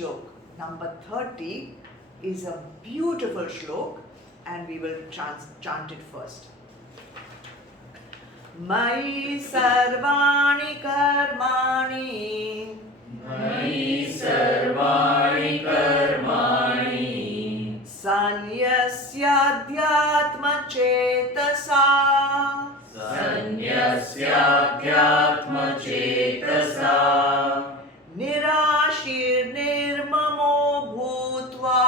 shlok, number 30, is a beautiful shlok and we will chant it first. Mai sarvani karmani, Mai sarvani karmani, sanyasyadyatma chetasa, sanyasyadyatma chetasa, nirashir nirmamo bhutva,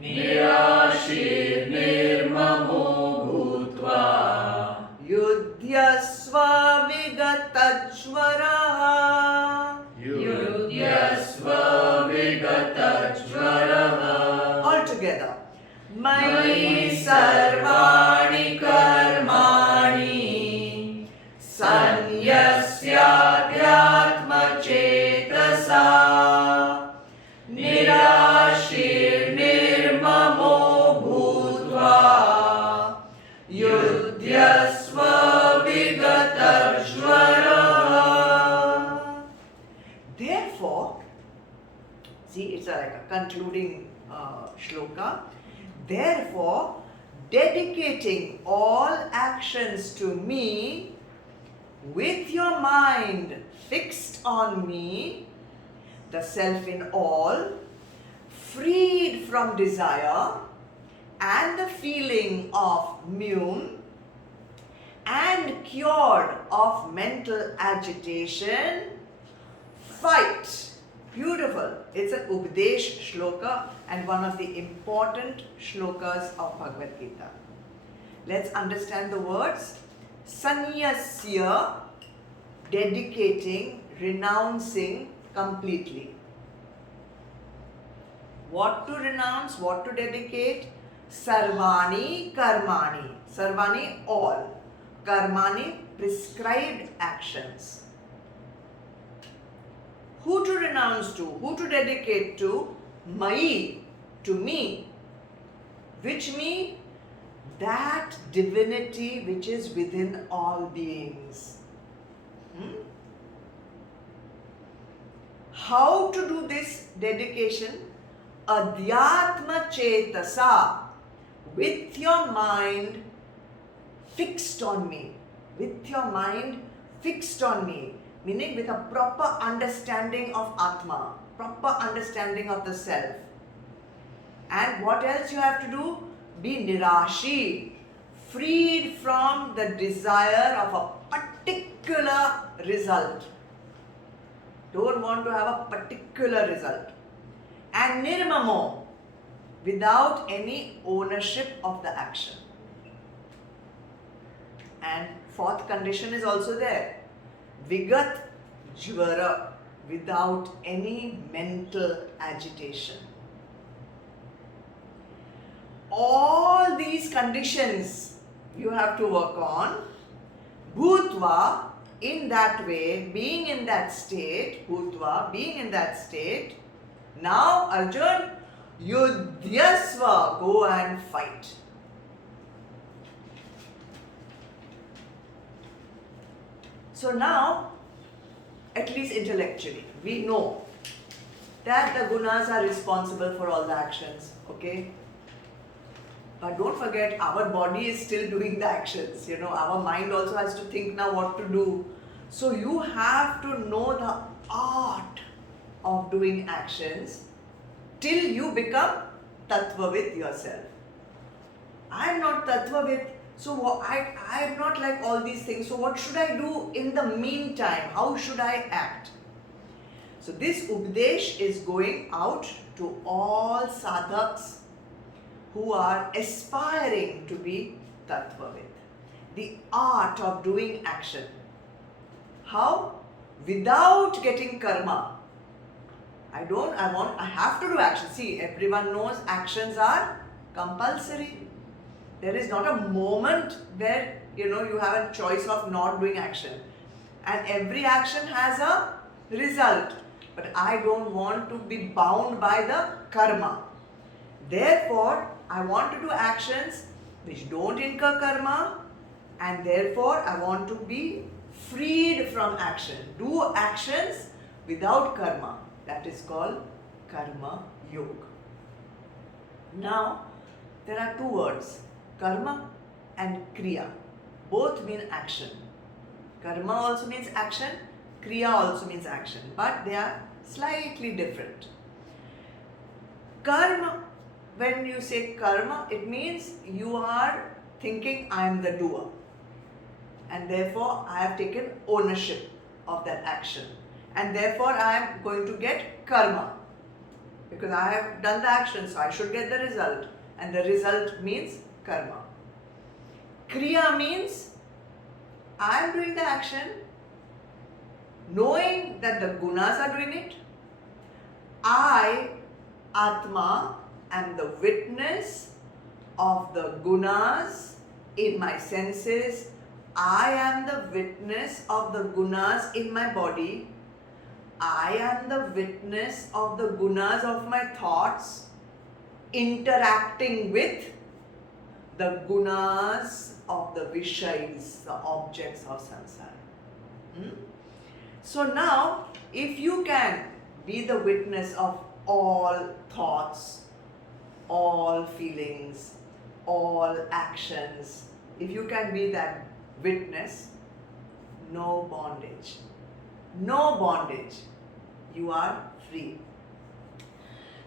nirashir nirmamo bhutva, yudhyasva vigatajvaraha. yudyasva vigatajvaraha. All together. Mai sarvani karmani, sanyasyadyatma chetasa, nirashir nirmamo bhutva, yudyasva vigatajvaraha. Therefore, see, it's like a concluding shloka. Therefore, dedicating all actions to me with your mind fixed on me, the self in all, freed from desire and the feeling of mune, and cured of mental agitation, fight. Beautiful. It's an Upadesh shloka and one of the important shlokas of Bhagavad Gita. Let's understand the words. Sanyasya, dedicating, renouncing completely. What to renounce, what to dedicate? Sarvani karmani. Sarvani, all. Karmani, prescribed actions. Who to renounce to? Who to dedicate to? Mai, to me. Which me? That divinity which is within all beings. How to do this dedication? Adhyatma chetasa, with your mind fixed on me. With your mind fixed on me. Meaning with a proper understanding of Atma, proper understanding of the self. And what else you have to do? Be nirashi, freed from the desire of a particular result. Don't want to have a particular result. And nirmamo, without any ownership of the action. And fourth condition is also there. Vigat jvara, without any mental agitation. All these conditions you have to work on. Bhutva, in that way, being in that state, Bhutva, being in that state. Now, Arjun, Yudhyasva, go and fight. So now, at least intellectually, we know that the gunas are responsible for all the actions, okay? But don't forget, our body is still doing the actions. Our mind also has to think now what to do. So you have to know the art of doing actions till you become Tattvavit yourself. I am not Tattvavit, so I am not like all these things. So what should I do in the meantime? How should I act? So this Upadesh is going out to all sadhaks who are aspiring to be Tattvavit. The art of doing action. How? Without getting karma. I have to do action. See, everyone knows actions are compulsory. There is not a moment where, you have a choice of not doing action. And every action has a result. But I don't want to be bound by the karma. Therefore, I want to do actions which don't incur karma, and therefore I want to be freed from action. Do actions without karma. That is called Karma Yoga. Now, there are two words, karma and kriya. Both mean action. Karma also means action, kriya also means action, but they are slightly different. Karma, when you say karma, it means you are thinking I am the doer, and therefore I have taken ownership of that action, and therefore I am going to get karma because I have done the action, so I should get the result, and the result means karma. Kriya means I am doing the action knowing that the gunas are doing it. I, Atma, am the witness of the gunas in my senses. I am the witness of the gunas in my body. I am the witness of the gunas of my thoughts interacting with the gunas of the Vishais, the objects of samsara. So now, if you can be the witness of all thoughts, all feelings, all actions, if you can be that witness, no bondage. No bondage. You are free.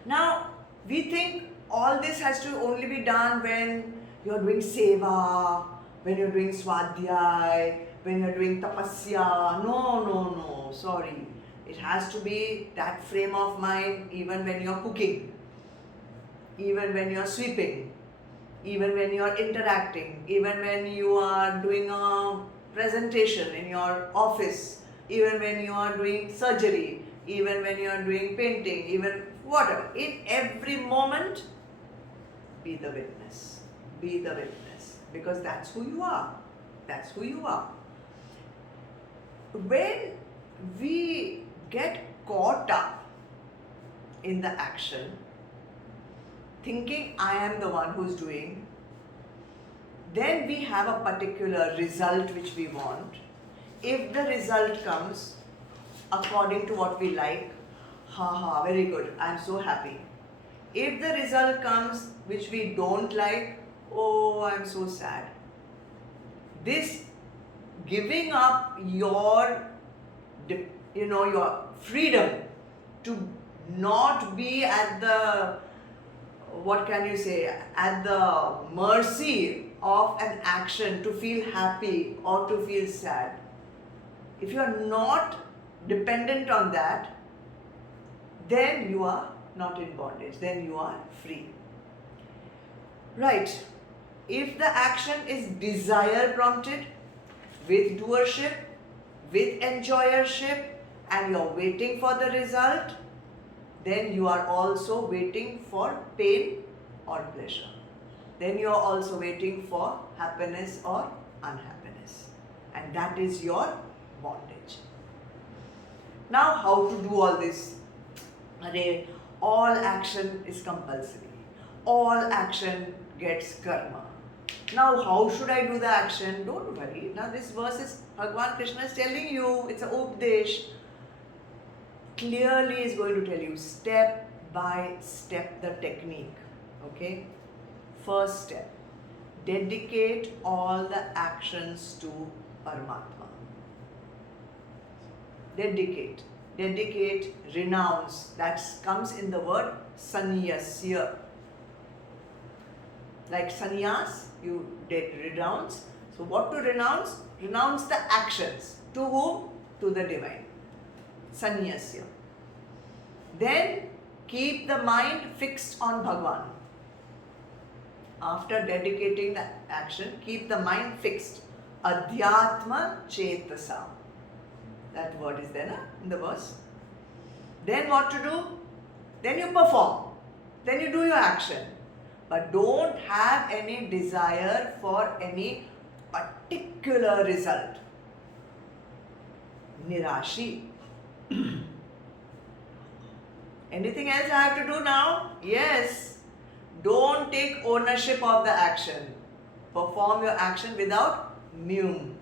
Now, we think all this has to only be done when you're doing seva, when you're doing swadhyay, when you're doing tapasya. No, sorry. It has to be that frame of mind even when you're cooking, even when you're sweeping, even when you're interacting, even when you are doing a presentation in your office, even when you are doing surgery, even when you are doing painting, even whatever. In every moment, be the witness. Be the witness. Because that's who you are. That's who you are. When we get caught up in the action, thinking I am the one who's doing, then we have a particular result which we want. If the result comes according to what we like, very good, I'm so happy. If the result comes which we don't like, oh, I'm so sad. This giving up your freedom to not be at the, at the mercy of an action to feel happy or to feel sad. If you are not dependent on that, then you are not in bondage, then you are free. Right. If the action is desire prompted, with doership, with enjoyership, and you're waiting for the result, then you are also waiting for pain or pleasure. Then you are also waiting for happiness or unhappiness. And that is your bondage. Now, how to do all this? All action is compulsory. All action gets karma. Now, how should I do the action? Don't worry. Now, this verse is Bhagavan Krishna is telling you, it's an updesh. Clearly is going to tell you step by step the technique. Okay? First step, dedicate all the actions to Paramatma. Dedicate, renounce. That comes in the word sannyasya. Like sannyas, you renounce. So what to renounce? Renounce the actions. To whom? To the divine. Sannyasya. Then keep the mind fixed on Bhagavan. After dedicating the action, keep the mind fixed. Adhyatma chetasa. That word is there in the verse. Then what to do? Then you perform. Then you do your action. But don't have any desire for any particular result. Nirashi. Anything else I have to do now? Yes. Don't take ownership of the action. Perform your action without myum.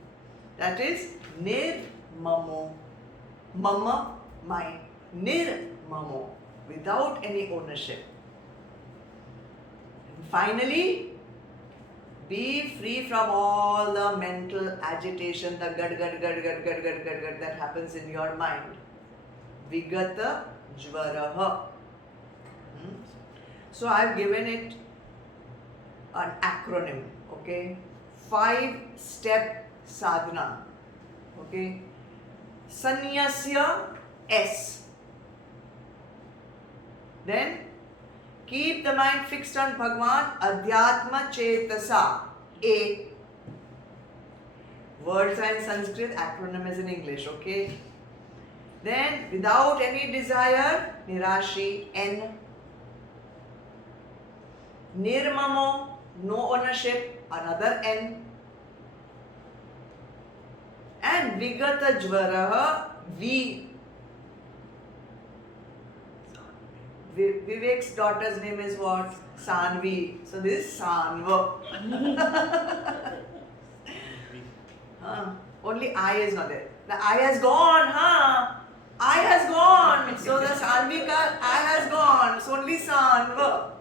That is nirmamo. Mama, my. Nirmamo. without any ownership. And finally, be free from all the mental agitation, the gad that happens in your mind. Vigata Jvaraha. So I've given it an acronym, okay? 5-step sadhana, okay? Sanyasya S. Then keep the mind fixed on Bhagwan, Adhyatma Chetasa, A. Words are in Sanskrit, acronym is in English, okay? Then without any desire, Nirashi, N. Nirmamo, no ownership, another N. And Vigata Jvaraha, V. Vivek's daughter's name is what? Sanvi. So this is Sanva. Only I is not there. The I has gone, huh? I has gone. So the Sanvika I has gone. So only Sanva.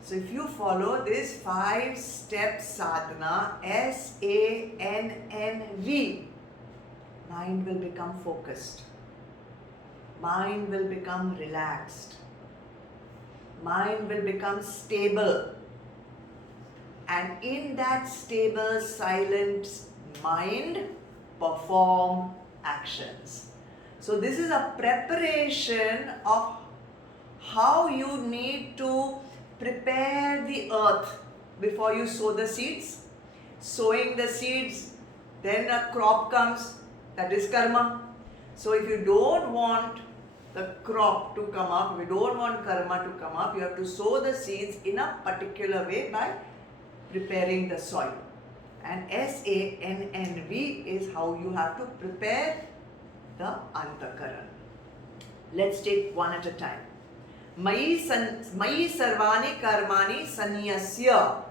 So if you follow this 5-step sadhana, SANNV, mind will become focused. Mind will become relaxed. Mind will become stable. And in that stable, silent mind, perform actions. So this is a preparation of how you need to prepare the earth before you sow the seeds. Sowing the seeds, then a crop comes, that is karma. So if you don't want the crop to come up, if you don't want karma to come up, you have to sow the seeds in a particular way by preparing the soil. And SANNV is how you have to prepare the antakaran. Let's take one at a time. Mayi sarvani karmani sanyasya,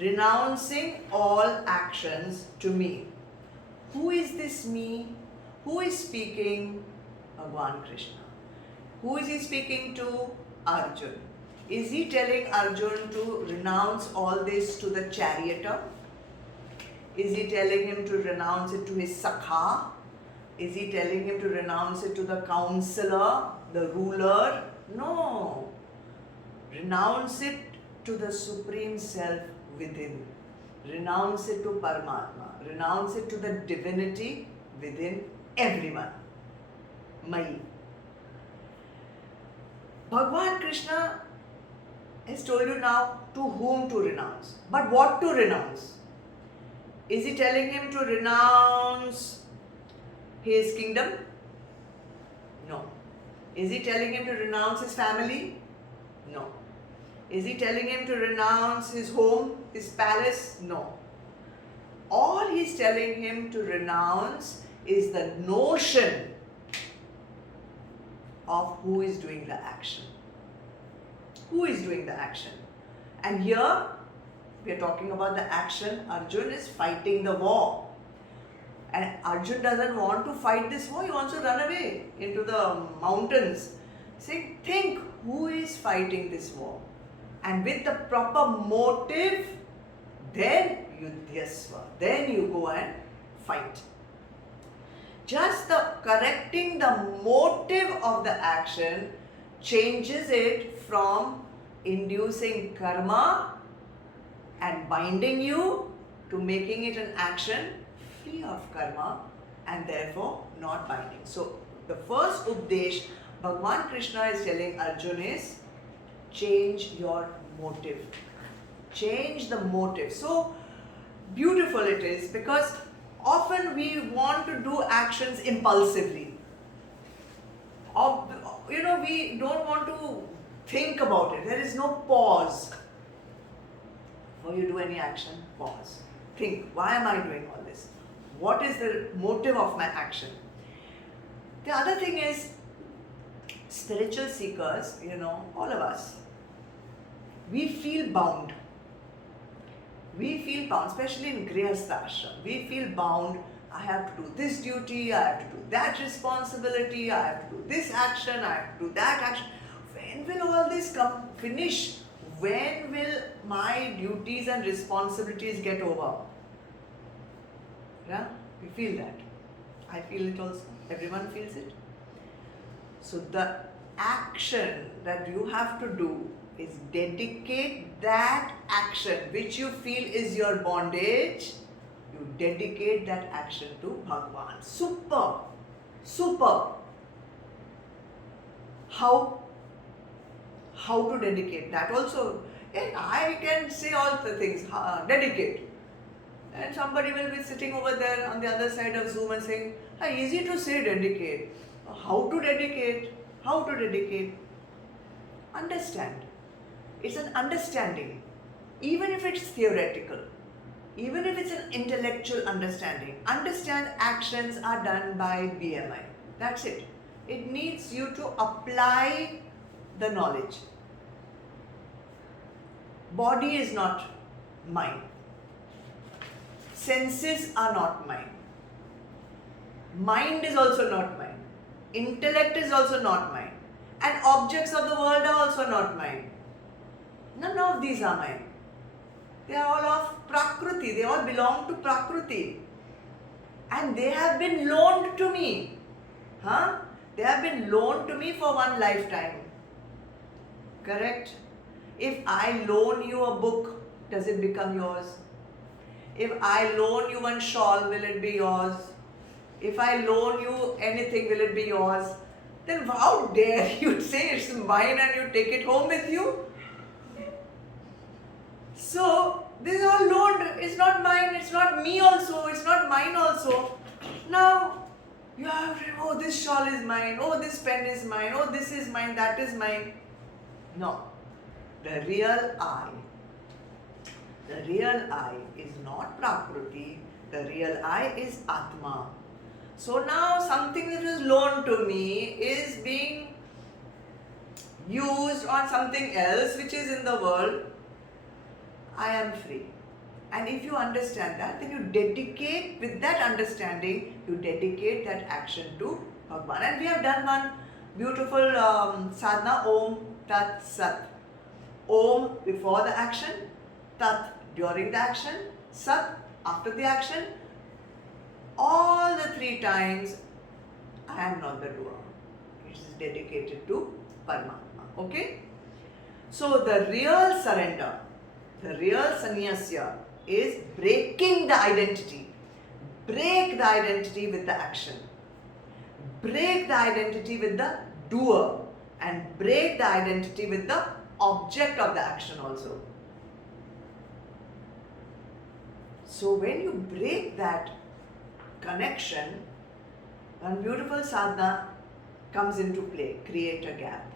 renouncing all actions to me. Who is this me? Who is speaking? Bhagwan Krishna. Who is he speaking to? Arjun. Is he telling Arjun to renounce all this to the charioteer? Is he telling him to renounce it to his sakha? Is he telling him to renounce it to the counselor, the ruler? No. Renounce it to the Supreme Self within. Renounce it to Paramatma. Renounce it to the divinity within everyone. Mai. Bhagwan Krishna has told you now to whom to renounce. But what to renounce? Is he telling him to renounce his kingdom? No. Is he telling him to renounce his family? No. Is he telling him to renounce his home, his palace? No. All he's telling him to renounce is the notion of who is doing the action. Who is doing the action? And here we are talking about the action. Arjun is fighting the war. And Arjun doesn't want to fight this war, he wants to run away into the mountains. Say, think who is fighting this war? And with the proper motive, then yudhyasva, then you go and fight. Just the correcting the motive of the action changes it from inducing karma and binding you to making it an action free of karma and therefore not binding. So the first updesh Bhagwan Krishna is telling Arjun is change your motive. Change the motive. So beautiful it is because often we want to do actions impulsively. We don't want to think about it. There is no pause. Before you do any action, pause. Think, why am I doing all this? What is the motive of my action? The other thing is, spiritual seekers, all of us, we feel bound. We feel bound, especially in Grihastha ashram. We feel bound. I have to do this duty, I have to do that responsibility, I have to do this action, I have to do that action. When will all this come finish? When will my duties and responsibilities get over? Yeah, we feel that. I feel it also. Everyone feels it. So the action that you have to do is dedicate that action which you feel is your bondage. You dedicate that action to Bhagwan. Super. Super. How to dedicate that also? And I can say all the things. Dedicate. And somebody will be sitting over there on the other side of Zoom and saying, easy to say dedicate. How to dedicate? How to dedicate? Understand. It's an understanding. Even if it's theoretical, even if it's an intellectual understanding, understand actions are done by BMI. That's it. It needs you to apply the knowledge. Body is not mine. Senses are not mine. Mind is also not mine. Intellect is also not mine. And objects of the world are also not mine. None of these are mine. They are all of Prakriti. They all belong to Prakriti. And they have been loaned to me. They have been loaned to me for one lifetime. Correct? If I loan you a book, does it become yours? If I loan you one shawl, will it be yours? If I loan you anything, will it be yours? Then how dare you say it's mine and you take it home with you? So, this is all loaned. It's not mine, it's not me also, it's not mine also. Now, you have, oh, this shawl is mine, oh, this pen is mine, oh, this is mine, that is mine. No. The real I is not Prakriti, the real I is Atma. So now something that is loaned to me is being used on something else which is in the world. I am free. And if you understand that, then you dedicate, with that understanding, you dedicate that action to Bhagwan. And we have done one beautiful sadhana, Om Tat Sat. Om before the action, Tat during the action, Sat after the action. All the 3 times, I am not the doer. It is dedicated to Paramatma. Okay? So the real surrender, the real sannyasya is breaking the identity. Break the identity with the action. Break the identity with the doer. And break the identity with the object of the action also. So when you break that connection, one beautiful sadhana comes into play. Create a gap.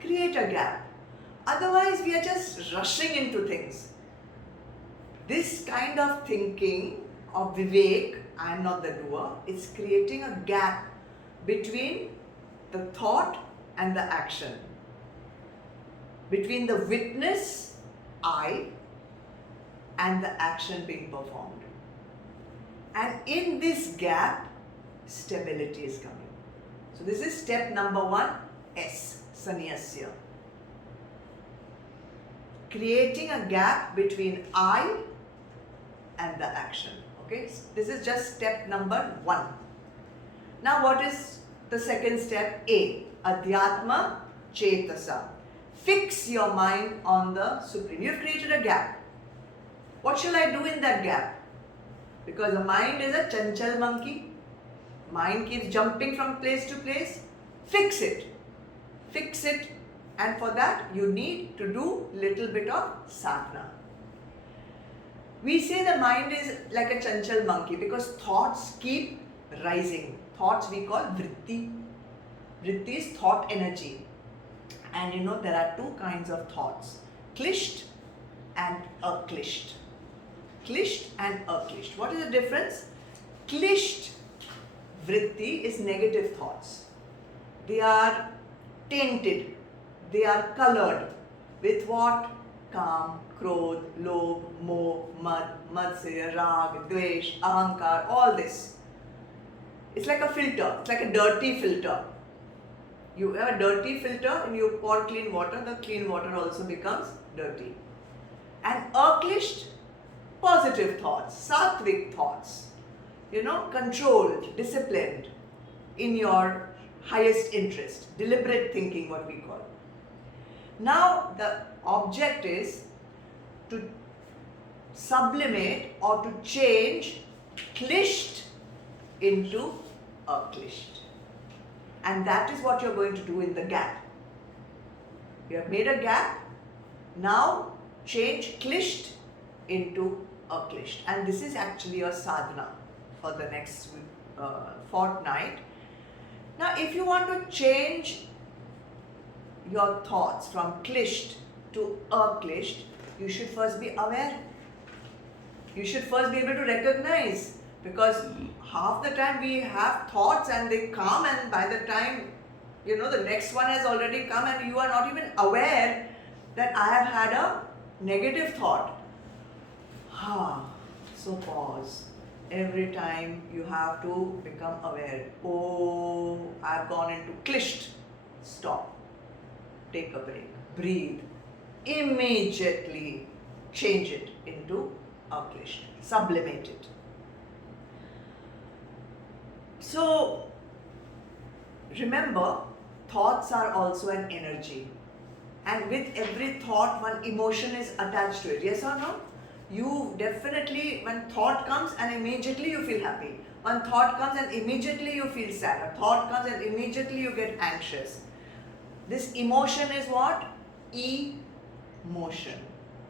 Create a gap. Otherwise, we are just rushing into things. This kind of thinking of Vivek, I am not the doer, is creating a gap between the thought and the action. Between the witness, I, and the action being performed. And in this gap, stability is coming. So this is step number 1, S, sannyasya. Creating a gap between I and the action. Okay, this is just step number 1. Now what is the second step? A, Adhyatma Chetasa. Fix your mind on the Supreme. You've created a gap. What shall I do in that gap? Because the mind is a chanchal monkey. Mind keeps jumping from place to place. Fix it. Fix it. And for that, you need to do little bit of sadhana. We say the mind is like a chanchal monkey because thoughts keep rising. Thoughts we call vritti. Vritti is thought energy. And you know there are 2 kinds of thoughts. Klisht and aklisht. Klisht and aklisht. What is the difference? Klisht vritti is negative thoughts. They are tainted. They are colored with what? Kam, Krodh, Lobh, Moh, Mad, Matsya, Rag, Dvesh, Ahankar, all this. It's like a filter, it's like a dirty filter. You have a dirty filter and you pour clean water, the clean water also becomes dirty. And aklisht, positive thoughts, sattvic thoughts, controlled, disciplined, in your highest interest, deliberate thinking, what we call. Now the object is to sublimate or to change klisht into aklisht. And that is what you're going to do in the gap. You have made a gap, now change klisht into aklisht. And this is actually your sadhana for the next fortnight. Now if you want to change your thoughts from klisht to aklisht, you should first be aware. You should first be able to recognize, because half the time we have thoughts and they come, and by the time the next one has already come and you are not even aware that I have had a negative thought. So pause. Every time you have to become aware. Oh, I've gone into klisht. Stop. Take a break. Breathe. Immediately change it into aklisht. Sublimate it. So, remember, thoughts are also an energy. And with every thought, one emotion is attached to it. Yes or no? You definitely, when thought comes and immediately you feel happy. One thought comes and immediately you feel sad. A thought comes and immediately you get anxious. This emotion is what? Emotion.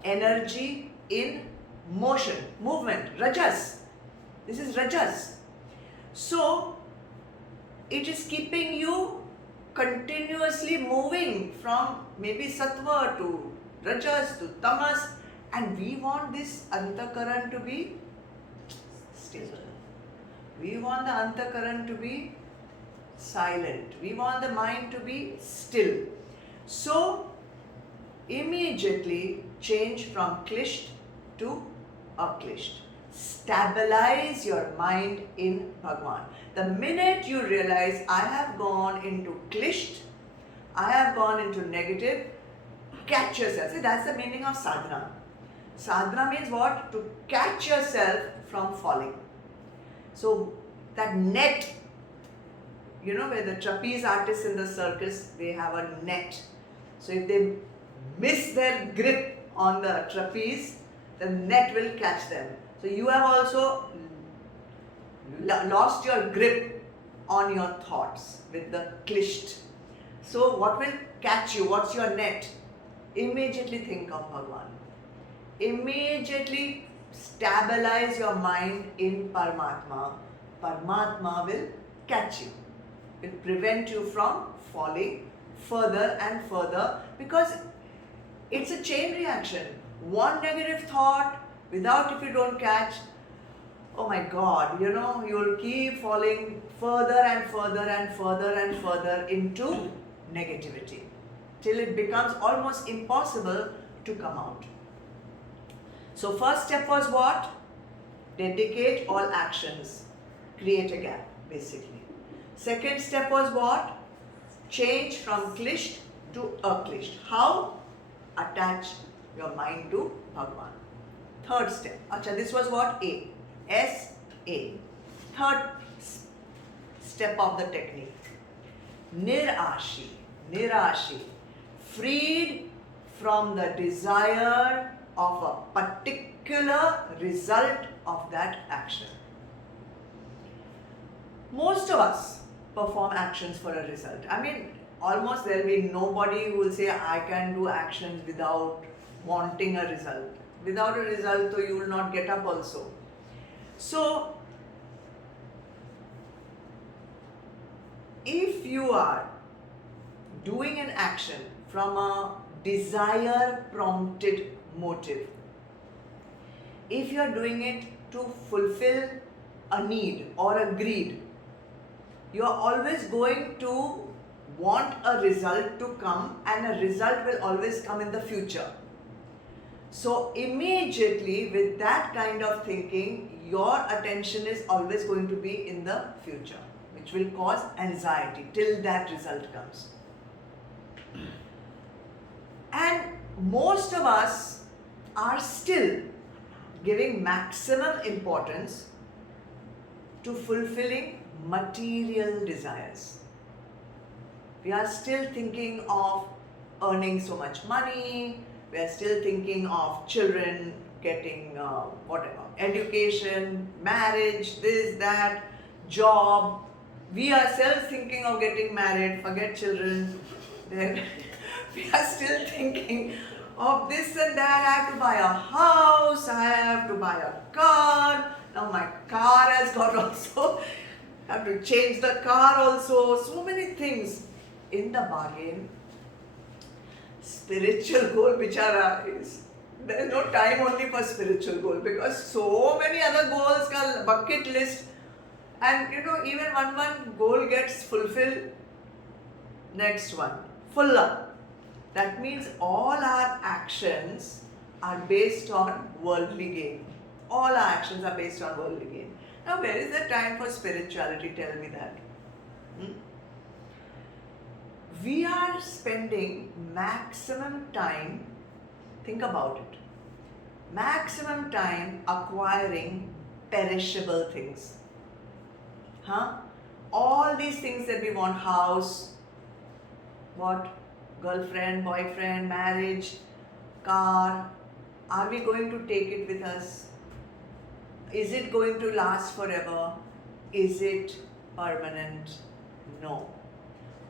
Energy in motion. Movement. Rajas. This is Rajas. So, it is keeping you continuously moving from maybe sattva to rajas to tamas, and we want this antakaran to be still. We want the antakaran to be silent. We want the mind to be still. So, immediately change from klisht to aklisht. Stabilize your mind in Bhagwan. The minute you realize I have gone into klisht, I have gone into negative, catch yourself. See, that's the meaning of sadhana. Sadhana means what? To catch yourself from falling. So that net, where the trapeze artists in the circus, they have a net. So if they miss their grip on the trapeze, the net will catch them. So you have also lost your grip on your thoughts with the klisht. So what will catch you? What's your net? Immediately think of Bhagwan. Immediately stabilize your mind in Paramatma. Paramatma will catch you. It will prevent you from falling further and further, because it's a chain reaction. One negative thought, without, if you don't catch, oh my God, you'll keep falling further and further and further and further into negativity till it becomes almost impossible to come out. So first step was what? Dedicate all actions. Create a gap, basically. Second step was what? Change from klisht to aklisht. How? Attach your mind to Bhagwan. Third step. Acha, this was what? A. S-A. Third step of the technique. Nirashi. Nirashi. Freed from the desire of a particular result of that action. Most of us perform actions for a result. I mean, almost there will be nobody who will say, I can do actions without wanting a result. Without a result, so you will not get up also. So, if you are doing an action from a desire prompted motive, if you are doing it to fulfill a need or a greed, you are always going to want a result to come, and a result will always come in the future. So immediately with that kind of thinking, your attention is always going to be in the future, which will cause anxiety till that result comes. And most of us are still giving maximum importance to fulfilling material desires. We are still thinking of earning so much money, we are still thinking of children getting whatever, education, marriage, this, that, job. We ourselves thinking of getting married, forget children. Then we are still thinking of this and that. I have to buy a house, I have to buy a car. Now my car has got also, I have to change the car also. So many things. In the bargain, spiritual goal, bichara, is there is no time only for spiritual goal, because so many other goals ka bucket list, and even one goal gets fulfilled, next one full up. That means all our actions are based on worldly gain. All our actions are based on worldly gain. Now where is the time for spirituality? Tell me that. We are spending maximum time, think about it, maximum time acquiring perishable things. All these things that we want, house, what, girlfriend, boyfriend, marriage, car, are we going to take it with us? Is it going to last forever? Is it permanent? No.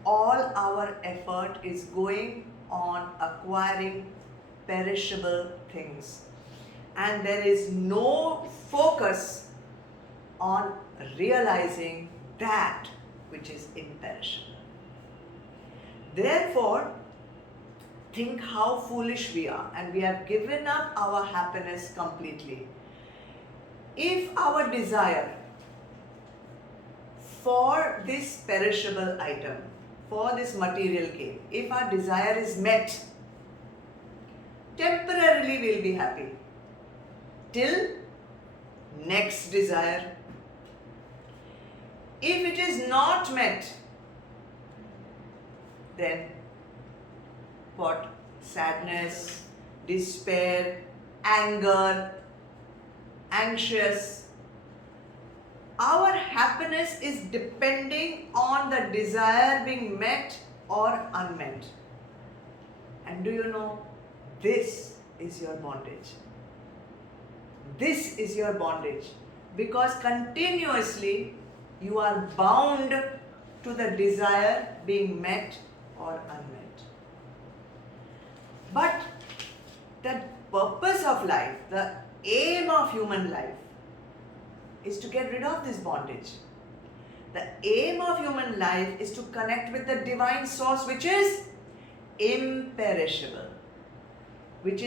All our effort is going on acquiring perishable things, and there is no focus on realizing that which is imperishable. Therefore, think how foolish we are, and we have given up our happiness completely. If our desire for this perishable item, for this material gain, if our desire is met, temporarily we'll be happy till next desire. If it is not met, then what? Sadness, despair, anger, anxious. Our happiness is depending on the desire being met or unmet. And do you know, this is your bondage. This is your bondage, because continuously you are bound to the desire being met or unmet. But the purpose of life, the aim of human life, is to get rid of this bondage. The aim of human life is to connect with the divine source, which is imperishable.